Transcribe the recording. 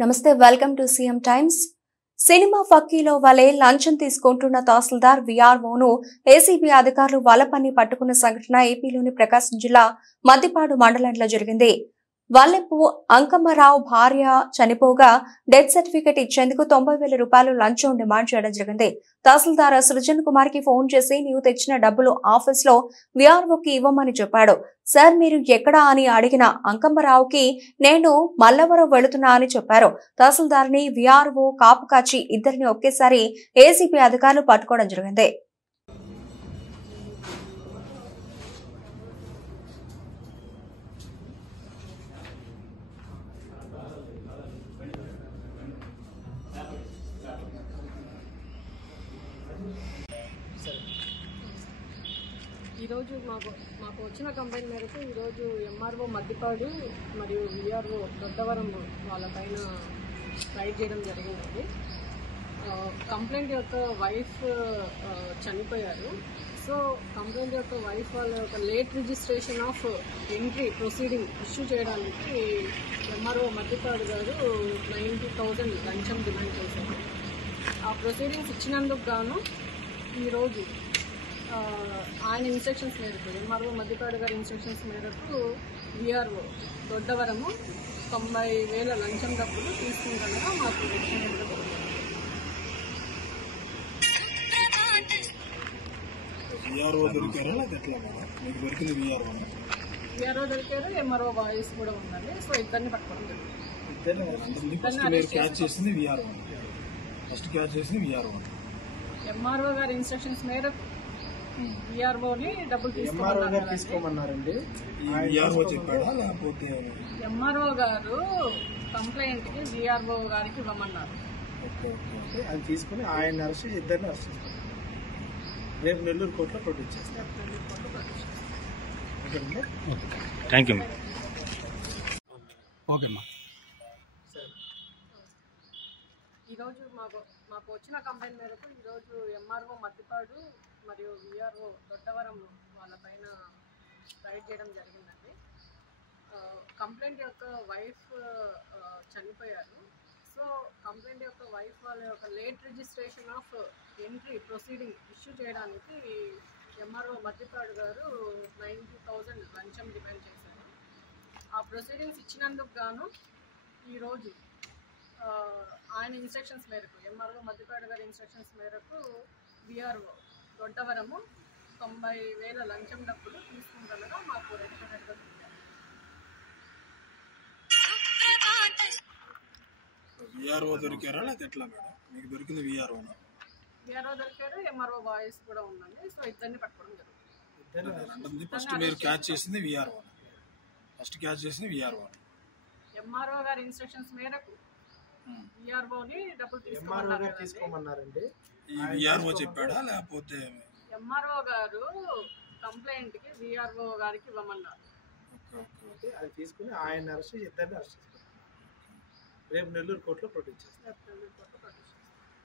నమస్తే welcome to CM times. Cinema ఫక్కీలో వలె లంచం తీసుకుంటున్న తహసీల్దార్ విఆర్ఓను ఏసీబీ అధికారులు వలపన్ని పట్టుకున్న సంఘటన ఏపీలోని ప్రకాశం జిల్లా మద్దిపాడు మండలంలో జరిగింది. వల్లెపు అంకమ్మరావు భార్య చనిపోగా డెత్ సర్టిఫికెట్ ఇచ్చేందుకు 90,000 రూపాయలు లంచం డిమాండ్ చేయడం జరిగింది. తహసీల్దార్ సృజన్ కుమార్ కి ఫోన్ చేసి నీవు తెచ్చిన డబ్బులు ఆఫీస్ లో విఆర్ఓకి ఇవ్వమని చెప్పాడు. సార్ మీరు ఎక్కడా అని అడిగిన అంకమ్మరావుకి నేను మల్లవరం వెళుతున్నా అని చెప్పారు. తహసీల్దార్ ని విఆర్ఓ కాపు కాచి ఇద్దరిని ఒకేసారి ఏసీబీ అధికారులు పట్టుకోవడం జరిగింది. ఈరోజు మాకు వచ్చిన కంప్లైంట్ మేరకు ఈరోజు ఎంఆర్ఓ మద్దిపాడు మరియు విఆర్ఓ దొడ్డవరం వాళ్ళపైన రైడ్ చేయడం జరిగిందండి. కంప్లైంట్ యొక్క వైఫ్ చనిపోయారు. సో కంప్లైంట్ యొక్క వైఫ్ వాళ్ళ యొక్క late registration of entry proceeding issue చేయడానికి ఎంఆర్ఓ మద్దిపాడు గారు 90,000 లంచం డిమాండ్ చేశారు. ఆ ప్రొసీడింగ్స్ ఇచ్చినందుకు గాను ఈరోజు ఆయన ఇన్స్ట్రక్షన్స్ మేరకు ఎంఆర్ఓ మద్దిపాడు గారి ఇన్స్ట్రక్షన్స్ మేరకు విఆర్ఓ దొడ్డవరము 90,000 లంచం డబ్బులు తీసుకుంటానగా మాకు విఆర్ఓ దొరికారు. ఎంఆర్ఓ వాయిస్ కూడా ఉందండి. సో ఇద్దరిని పట్టుకోవడం జరిగింది. ఎంఆర్ఓ గారి ఇన్స్ట్రక్షన్స్ మేరకు విఆర్ఓని డబ్బులు తీసుకోమన్నారండి. ఎంఆర్ఓ గారు కంప్లైంట్ కి విఆర్ఓ గారికి ఇవ్వమన్నారు. అది తీసుకుని ఆయన అరెస్ట్ ఇద్దరిని అరెస్ట్ చేస్తారు. రేపు నెల్లూరు కోర్టులో ప్రొడ్యూస్ చేస్తారు. Thank you. ఓకేమ్మా. ఈరోజు మాకు వచ్చిన కంప్లైంట్ మేరకు ఈరోజు ఎంఆర్ఓ మద్దిపాడు మరియు విఆర్ఓ దొడ్డవరం వాళ్ళపైన రైడ్ చేయడం జరిగిందండి. కంప్లైంట్ యొక్క వైఫ్ చనిపోయారు. సో కంప్లైంట్ యొక్క వైఫ్ వాళ్ళ యొక్క late registration of entry proceeding issue చేయడానికి ఎంఆర్ఓ మద్దిపాడు గారు 90,000 లంచం డిమాండ్ చేశారు. ఆ ప్రొసీడింగ్స్ ఇచ్చినందుకు గాను ఈరోజు ఆయన ఇన్స్ట్రక్షన్స్ మేరకు ఎంఆర్ఓ మద్దిపాడు గారి ఇన్స్ట్రక్షన్స్ మేరకు విఆర్ఓ దొడ్డవరము 90,000 లంచం డబ్బులు తీసుకుంటానగా మాకు రెస్టారెంట్గా తెలిపారు. విఆర్ఓ దొరికారా లేదా ఎట్లా మేడం? మీకు దొరికింది విఆర్ఓ దొరికారు. ఎంఆర్ఓ వాయిస్ కూడా ఉందండి. సో ఇద్దరిని పట్టుకోవడం జరుగుతుంది. ఫస్ట్ మీరు క్యాచ్ చేసింది విఆర్ఓ. ఎంఆర్ఓ గారి ఇన్స్ట్రక్షన్స్ మేరకు విఆర్ఓని డబ్బులు తీసుకోమన్నారండి. విఆర్ఓ చెప్పాడా లేకపోతే ఎంఆర్ఓ గారు కంప్లైంట్ కి విఆర్ఓ గారికి ఇవ్వమన్నారు. అది తీసుకుని ఆయన అరెస్ట్ ఇద్దరిని అరెస్ట్ చేస్తారు. రేపు నెల్లూరు కోర్టులో ప్రొడ్యూస్ చేస్తారు.